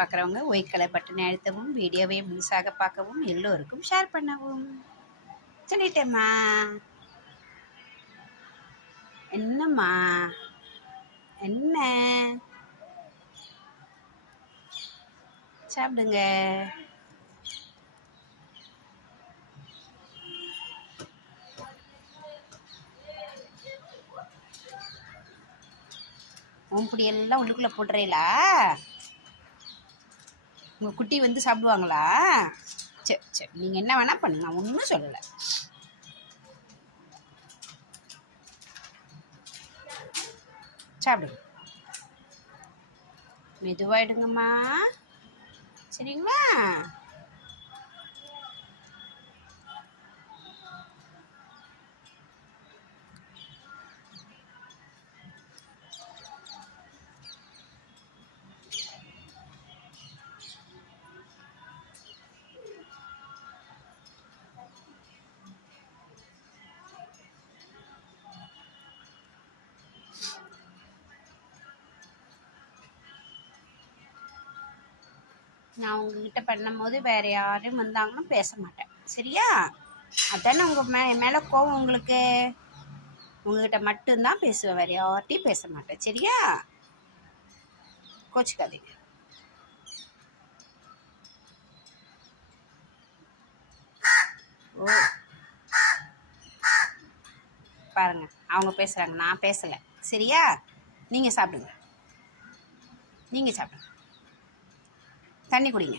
பார்க்குறவங்க white colour பட்டனை அழுத்தவும், வீடியோவை முழுசாக பார்க்கவும், எல்லோருக்கும் ஷேர் பண்ணவும். சொல்லிட்டேம்மா. என்னம்மா என்ன சாப்பிடுங்க. உன் எல்லாம் உள்ளுக்குள்ளே போட்டுறீங்களா? உங்கள் குட்டி வந்து சாப்பிடுவாங்களா? சரி சரி, நீங்கள் என்ன வேணால் பண்ணுங்க, நான் ஒன்றும் சொல்லலை. சாப்பிடுங்க, மெதுவாயிடுங்கம்மா, சரிங்களா? நான் உங்ககிட்ட பண்ணும்போது வேறு யாரும் வந்தாங்கன்னா பேச மாட்டேன், சரியா? அதானே உங்கள் மேலே கோவம் உங்களுக்கு. உங்ககிட்ட மட்டும்தான் பேசுவேன், வேறு யார்ட்டையும் பேச மாட்டேன், சரியா? கோச்சிக்காதீங்க. ஓ, பாருங்க, அவங்க பேசுகிறாங்க, நான் பேசலை, சரியா? நீங்கள் சாப்பிடுங்க, நீங்கள் சாப்பிடுங்க, தண்ணி குடிங்க.